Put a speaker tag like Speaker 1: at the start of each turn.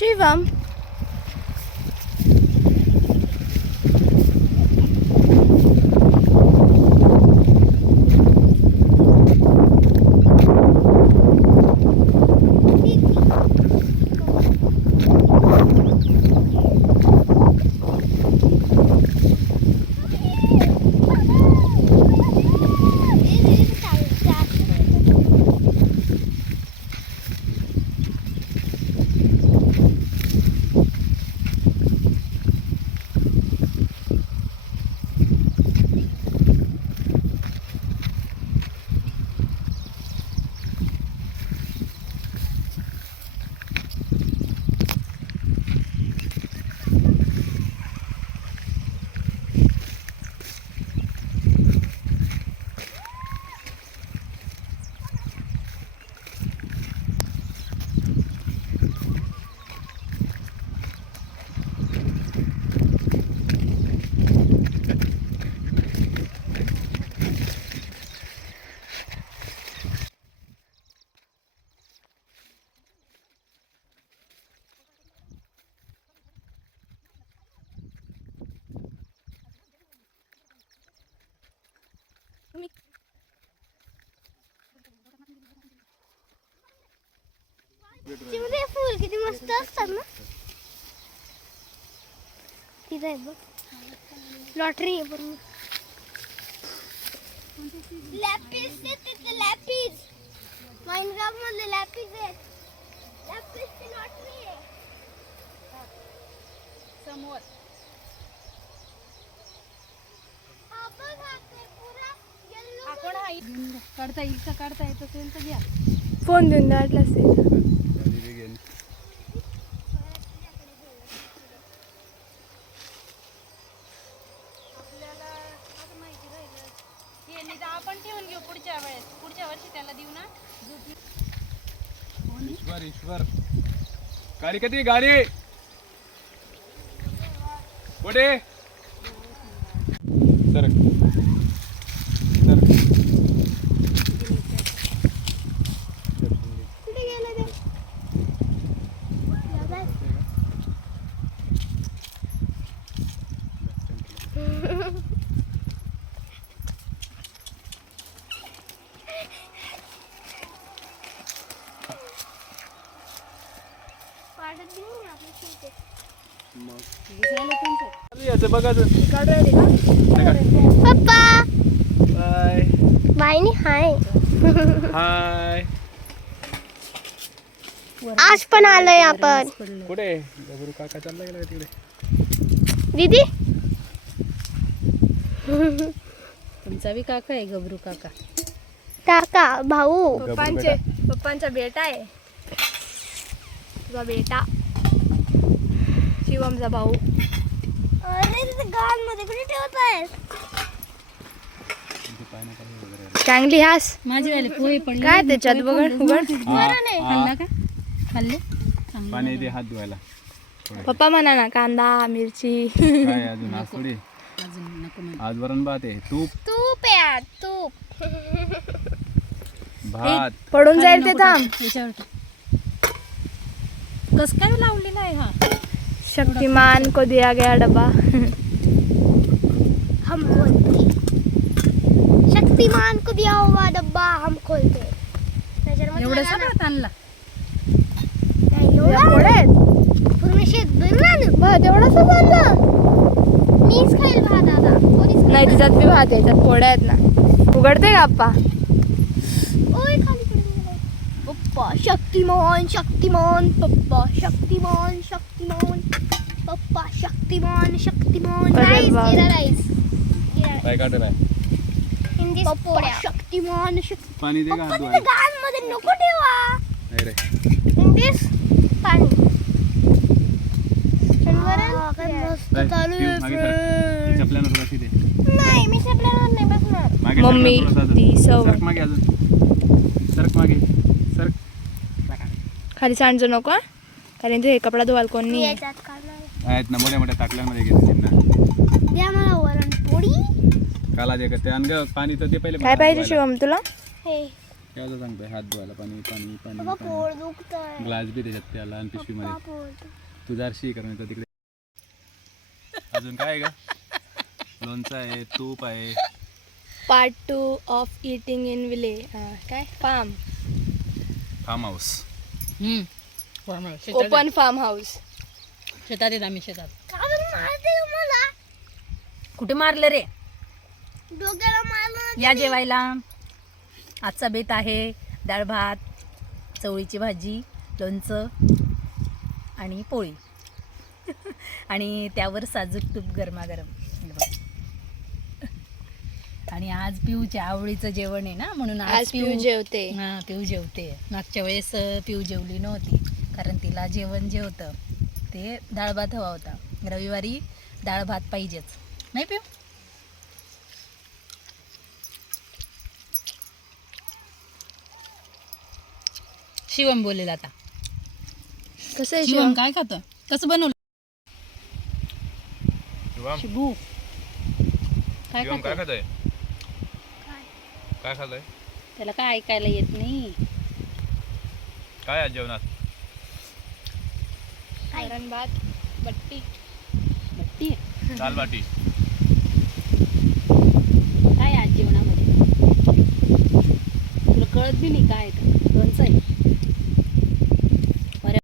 Speaker 1: शिवम
Speaker 2: मस्त असतात ना तिथे आहे बघ लॉटरी आहे पूर्ण लॅपिस तिथे लॅपिस माइनक्राफ्ट मधले लॅपिस आहेत लॅपिसची लॉटरी आहे
Speaker 1: समोर
Speaker 2: हा हा
Speaker 1: आपण हा इ- काढता येईल का काढता येत असेल तर घ्या
Speaker 3: फोन देऊन द्या वाटलं असेल
Speaker 1: त्याला देऊ ना.
Speaker 4: ईश्वर ईश्वर. गाडी कधी गाडी. कुठे? सर सरक
Speaker 2: कुठे गेलं ते या बघ. वाटत देऊ ना आपल्या शेतीत.
Speaker 4: याचं बघायचं
Speaker 2: पप्पा.
Speaker 4: Bye
Speaker 2: hi.
Speaker 4: हाय
Speaker 2: आज पण आलोय आपण.
Speaker 4: कुठे गबरू काका चालला गेला तिकडे
Speaker 2: दीदी?
Speaker 1: तुमचा बी काका आहे गबरू काका.
Speaker 2: काका भाऊ.
Speaker 3: पप्पांचे
Speaker 4: बेटा.
Speaker 3: पप्पांचा बेटा आहे. तुझा बेटा शिवमचा भाऊ
Speaker 2: अरे तिथे गानमध्ये कुठे ठेवत आहेस
Speaker 4: तुमचे पाय नका हे वगैरे.
Speaker 3: चांगली हास.
Speaker 1: माझे वाले पोहे पण
Speaker 3: काय त्याच्यात बघ उघड.
Speaker 1: खाल्ला का? खाल्ले.
Speaker 4: पाणी दे हात धुवायला.
Speaker 3: पप्पा म्हणा ना कांदा मिरची.
Speaker 4: काय अजून? आज थोडी.
Speaker 1: अजून नको म्हण.
Speaker 4: आज वरण भात आहे. तूप?
Speaker 2: तूप तूप.
Speaker 4: भात.
Speaker 3: पडून जाईल ते थांब.
Speaker 1: याच्यावर. कस काय लावली नाही हा?
Speaker 3: शक्तिमान को दिया गया डब्बा।
Speaker 2: हम खोलते शक्तिमान को दिया हुआ डब्बा हम खोलते
Speaker 1: एवढं भात आणला
Speaker 2: पूर्ण शेत भरलं
Speaker 3: तेवढाच
Speaker 2: मीच खाईल भात आता कोणीच
Speaker 3: नाही त्याच्यात बी भात आहे त्याच्यात पोळ्या आहेत ना. उघडते का आप्पा?
Speaker 2: ओय खाली. पप्पा शक्तिमान शक्तिमान पप्पा शक्तिमान. शक्तिमान पप्पा शक्तिमान शक्तिमान.
Speaker 3: अरे
Speaker 2: राईस
Speaker 3: बाप.
Speaker 2: जिरा राईस
Speaker 4: काय काढलं आहे
Speaker 2: हिंदी पप्पा शक्तिमान शक्ती
Speaker 4: पाणी दे का
Speaker 2: पप्पा
Speaker 4: हात धुवायला
Speaker 2: गानमध्ये नको ठेवा.
Speaker 4: नाही रे.
Speaker 2: इंग्लिश पाणी. मस्त
Speaker 4: काय?
Speaker 2: चालू
Speaker 4: ठेव,
Speaker 2: आहे
Speaker 4: मागे सरक.
Speaker 2: friend.
Speaker 4: चपल्यानं दे
Speaker 2: नाही मी चपल्यावर नाही बसणार.
Speaker 4: मागे
Speaker 3: मम्मी,
Speaker 4: सरक ना थोडंसं
Speaker 3: ती. सवय.
Speaker 4: सरक मागे अजून. सरक मागे. सरक.
Speaker 3: खाली सांडजो नको हा. कारण ते कपडा धुवाल कोण नाही
Speaker 2: याच्यात
Speaker 4: आहेत ना मोठ्या मोठ्या ताटल्यांमध्ये घेतले ना.
Speaker 2: द्या मला वरण पोळी.
Speaker 4: काला दे का ते अनग पाणी तर दे पहिले
Speaker 3: काय पाहिजे. शिवम तुला?
Speaker 2: हे.
Speaker 4: केव्हा सांगतोय हात धुवायला पाणी पाणी पाणी
Speaker 2: दुखतंय.
Speaker 4: ग्लास बी त्याच्यात त्या लहान
Speaker 2: पप्पा
Speaker 4: पिशवीमध्ये
Speaker 2: पोट
Speaker 4: तू जारशी कारण तर तिकडे. अजून काय आहे का लोणचं आहे तूप आहे.
Speaker 3: Part two of eating in Vile काय? Farm
Speaker 4: farm house
Speaker 3: open farm house
Speaker 5: शेतात येत आम्ही शेतात. कुठे मारलं रे?
Speaker 2: डोक्याला मारलं
Speaker 5: या जेवायला. आजचा बेत आहे डाळ भात चवळीची भाजी लोणचं आणि पोळी. आणि त्यावर साजूक तूप गरमागरम. हे बघ. आणि आज पिऊच्या आवडीचं जेवण आहे ना म्हणून
Speaker 3: आज पिऊ जेवते.
Speaker 5: हा पिऊ जेवते. मागच्या वेळेस पिऊ जेवली नव्हती कारण तिला जेवण जे होतं ते डाळ भात हवा होता. रविवारी डाळ भात पाहिजेच. नाही पिऊ? शिवम बोलेल आता.
Speaker 3: कसं आहे
Speaker 5: शिवम? काय खातं? कसं बनवलं? शिबू. काय
Speaker 4: शिवम काय
Speaker 5: खातं
Speaker 4: खातोय? काय खातोय?
Speaker 5: त्याला काय ऐकायला येत नाही.
Speaker 4: काय आज जेवणात?
Speaker 3: वरण भात बट्टी.
Speaker 5: बट्टी?
Speaker 4: दाल बाटी.
Speaker 5: काय आज जेवणामध्ये? तुला कळत बी नाही काय. लोणचं आहे.